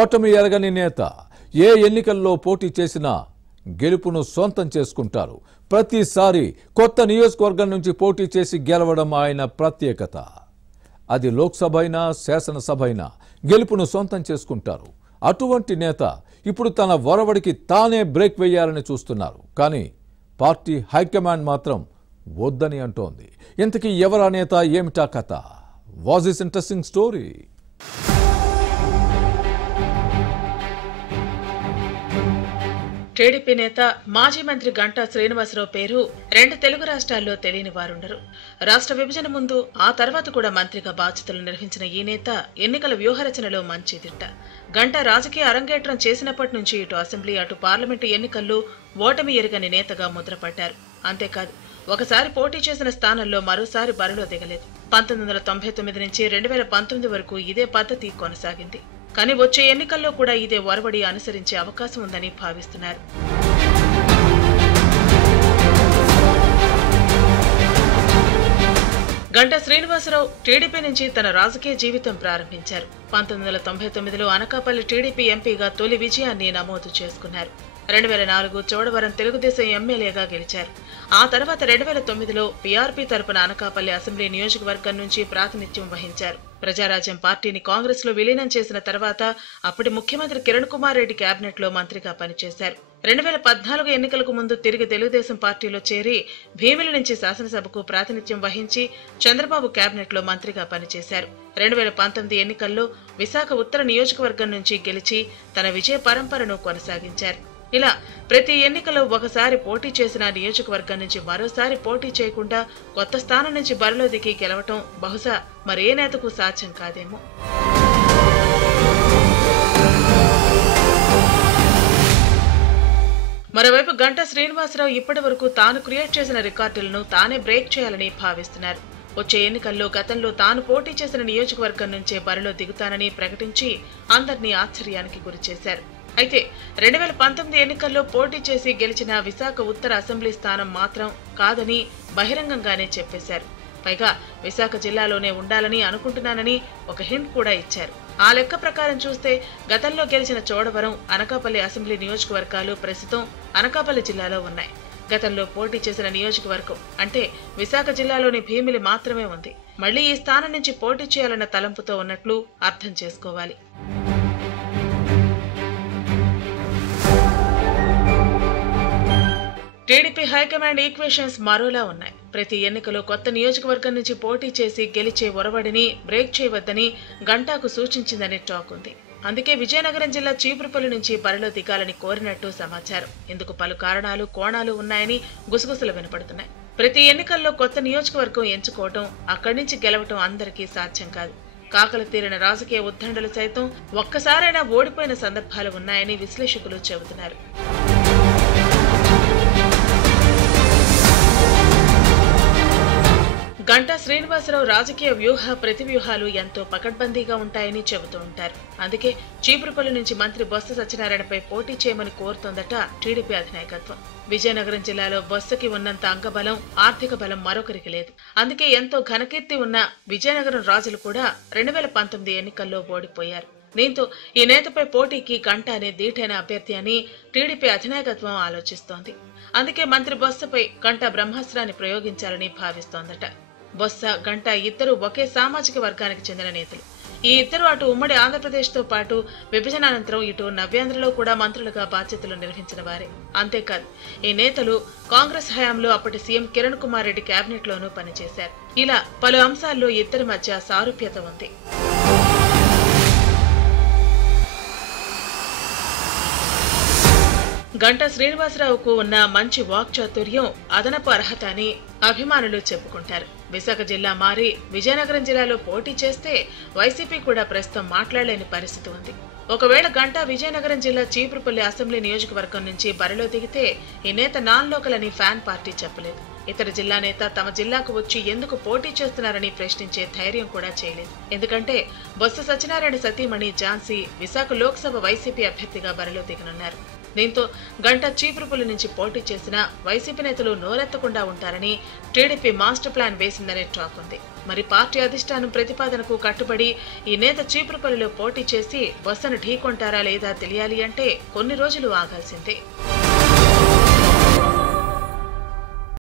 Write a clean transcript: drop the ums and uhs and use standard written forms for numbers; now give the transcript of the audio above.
ఓటమి ఎరగని నేత ఏ ఎన్నికల్లో పోటీ చేసినా గెలుపును సొంతం చేసుకుంటారు. ప్రతిసారి కొత్త నియోజకవర్గం నుంచి పోటీ చేసి గెలవడం ఆయన ప్రత్యేకత. అది లోక్సభ అయినా శాసనసభ అయినా గెలుపును సొంతం చేసుకుంటారు. అటువంటి నేత ఇప్పుడు తన వరవడికి తానే బ్రేక్ వేయాలని చూస్తున్నారు. కానీ పార్టీ హైకమాండ్ మాత్రం వద్దని అంటోంది. ఇంతకీ ఎవరా నేత, ఏమిటా కథ? Was this interesting story? TDP నేత మాజీ మంత్రి గంటా శ్రీనివాసరావు పేరు రెండు తెలుగు రాష్ట్రాల్లో తెలియని వారుండరు. రాష్ట్ర విభజన ముందు ఆ తర్వాత కూడా మంత్రిగా బాధ్యతలు నిర్వహించిన ఈ నేత ఎన్నికల వ్యూహరచనలో మంచి దిట్ట. గంటా రాజకీయ అరంగేట్రం చేసినప్పటి నుంచి ఇటు అసెంబ్లీ అటు పార్లమెంటు ఎన్నికల్లో ఓటమి ఎరుగని నేతగా ముద్రపడ్డారు. అంతేకాదు, ఒకసారి పోటీ చేసిన స్థానంలో మరోసారి బరిలో దిగలేదు. 1999 నుంచి 2019 వరకు ఇదే పద్ధతి కొనసాగింది. కానీ వచ్చే ఎన్నికల్లో కూడా ఇదే ఒరవడి అనుసరించే అవకాశం ఉందని భావిస్తున్నారు. గంటా శ్రీనివాసరావు టీడీపీ నుంచి తన రాజకీయ జీవితం ప్రారంభించారు. 1999లో అనకాపల్లి టీడీపీ ఎంపీగా తొలి విజయాన్ని నమోదు చేసుకున్నారు. 2004 చోడవరం తెలుగుదేశం ఎమ్మెల్యేగా గెలిచారు. ఆ తర్వాత 2009లో పీఆర్పీ తరపున అనకాపల్లి అసెంబ్లీ నియోజకవర్గం నుంచి ప్రాతినిధ్యం వహించారు. ప్రజారాజ్యం పార్టీని కాంగ్రెస్ లో విలీనం చేసిన తర్వాత అప్పటి ముఖ్యమంత్రి కిరణ్ కుమార్ రెడ్డి కేబినెట్ లో మంత్రిగా పనిచేశారు. 2014 ఎన్నికలకు ముందు తిరిగి తెలుగుదేశం పార్టీలో చేరి భీమిలి నుంచి శాసనసభకు ప్రాతినిధ్యం వహించి చంద్రబాబు కేబినెట్ లో మంత్రిగా పనిచేశారు. 2019 ఎన్నికల్లో విశాఖ ఉత్తర నియోజకవర్గం నుంచి గెలిచి తన విజయ పరంపరను కొనసాగించారు. ఇలా ప్రతి ఎన్నికలో ఒకసారి పోటీ చేసిన నియోజకవర్గం నుంచి మరోసారి పోటీ చేయకుండా కొత్త స్థానం నుంచి బరిలో దిగి గెలవటం బహుశా మరే నేతకు సాధ్యం కాదేమో. మరోవైపు గంటా శ్రీనివాసరావు ఇప్పటి వరకు తాను క్రియేట్ చేసిన రికార్డులను తానే బ్రేక్ చేయాలని భావిస్తున్నారు. వచ్చే ఎన్నికల్లో గతంలో తాను పోటీ చేసిన నియోజకవర్గం నుంచే బరిలో దిగుతానని ప్రకటించి అందరినీ ఆశ్చర్యానికి గురిచేశారు. అయితే 2019 ఎన్నికల్లో పోటీ చేసి గెలిచిన విశాఖ ఉత్తర అసెంబ్లీ స్థానం మాత్రం కాదని బహిరంగంగానే చెప్పేశారు. పైగా విశాఖ జిల్లాలోనే ఉండాలని అనుకుంటున్నానని ఒక హింట్ కూడా ఇచ్చారు. ఆ లెక్క ప్రకారం చూస్తే గతంలో గెలిచిన చోడవరం, అనకాపల్లి అసెంబ్లీ నియోజకవర్గాలు ప్రస్తుతం అనకాపల్లి జిల్లాలో ఉన్నాయి. గతంలో పోటీ చేసిన నియోజకవర్గం అంటే విశాఖ జిల్లాలోని భీమిలి మాత్రమే ఉంది. మళ్లీ ఈ స్థానం నుంచి పోటీ చేయాలన్న తలంపుతో ఉన్నట్లు అర్థం చేసుకోవాలి. టీడీపీ హైకమాండ్ ఈక్వేషన్స్ మరోలా ఉన్నాయి. ప్రతి ఎన్నికలో కొత్త నియోజకవర్గం నుంచి పోటీ చేసి గెలిచే ఒరవడిని బ్రేక్ చేయవద్దని గంటాకు సూచించిందని టాక్ ఉంది. అందుకే విజయనగరం జిల్లా చీపురుపల్లి నుంచి బరిలో దిగాలని కోరినట్టు సమాచారం. ఇందుకు పలు కారణాలు, కోణాలు ఉన్నాయని గుసగుసలు వినపడుతున్నాయి. ప్రతి ఎన్నికల్లో కొత్త నియోజకవర్గం ఎంచుకోవటం, అక్కడి నుంచి గెలవటం అందరికీ సాధ్యం కాదు. కాకలు తీరిన రాజకీయ ఉద్దండలు సైతం ఒక్కసారైనా ఓడిపోయిన సందర్భాలు ఉన్నాయని విశ్లేషకులు చెబుతున్నారు. గంటా శ్రీనివాసరావు రాజకీయ వ్యూహ ప్రతివ్యూహాలు ఎంతో పకడ్బందీగా ఉంటాయని చెబుతూ ఉంటారు. అందుకే చీపురుపల్లి నుంచి మంత్రి బొత్స సత్యనారాయణపై పోటీ చేయమని కోరుతోందట టీడీపీ అధినాయకత్వం. విజయనగరం జిల్లాలో బొత్సకి ఉన్నంత అంగబలం, ఆర్థిక బలం మరొకరికి లేదు. అందుకే ఎంతో ఘనకీర్తి ఉన్న విజయనగరం రాజులు కూడా 2019 ఎన్నికల్లో ఓడిపోయారు. దీంతో ఈ నేతపై పోటీకి గంటానే దీటైన అభ్యర్థి అని టీడీపీ అధినాయకత్వం ఆలోచిస్తోంది. అందుకే మంత్రి బొత్సపై గంటా బ్రహ్మాస్త్రాన్ని ప్రయోగించాలని భావిస్తోందట. బొత్స, గంటా ఇద్దరు ఒకే సామాజిక వర్గానికి చెందిన నేతలు. ఈ ఇద్దరు అటు ఉమ్మడి ఆంధ్రప్రదేశ్ తో పాటు విభజన అనంతరం ఇటు నవ్యాంధ్రలో కూడా మంత్రులుగా బాధ్యతలు నిర్వహించిన వారే. అంతేకాదు, ఈ నేతలు కాంగ్రెస్ హయాంలో అప్పటి సీఎం కిరణ్ కుమార్ రెడ్డి కేబినెట్ లోనూ పనిచేశారు. ఇలా పలు అంశాల్లో ఇద్దరి మధ్య సారూప్యత ఉంది. గంటా శ్రీనివాసరావుకు ఉన్న మంచి వాక్చాతుర్యం, అదనపు అర్హత అని అభిమానులు చెప్పుకుంటారు. విశాఖ జిల్లా మారి విజయనగరం జిల్లాలో పోటీ చేస్తే వైసీపీ కూడా ప్రస్తుతం మాట్లాడలేని పరిస్థితి ఉంది. ఒకవేళ గంటా విజయనగరం జిల్లా చీపురుపల్లి అసెంబ్లీ నియోజకవర్గం నుంచి బరిలో దిగితే ఈ నేత నాన్ లోకల్ అని ఫ్యాన్ పార్టీ చెప్పలేదు. ఇతర జిల్లా నేత తమ జిల్లాకు వచ్చి ఎందుకు పోటీ చేస్తున్నారని ప్రశ్నించే ధైర్యం కూడా చేయలేదు. ఎందుకంటే బొత్స సత్యనారాయణ సతీమణి ఝాన్సీ విశాఖ లోక్సభ వైసీపీ అభ్యర్థిగా బరిలో దిగనున్నారు. దీంతో గంట చీపురుపల్లి నుంచి పోటీ చేసిన వైసీపీ నేతలు నోరెత్తకుండా ఉంటారని టీడీపీ మాస్టర్ ప్లాన్ వేసిందనే టాక్ ఉంది. మరి పార్టీ అధిష్టానం ప్రతిపాదనకు కట్టుబడి ఈ నేత చీపురుపల్లిలో పోటీ చేసి బొత్సను ఢీకొంటారా లేదా తెలియాలి అంటే కొన్ని రోజులు ఆగాల్సిందే.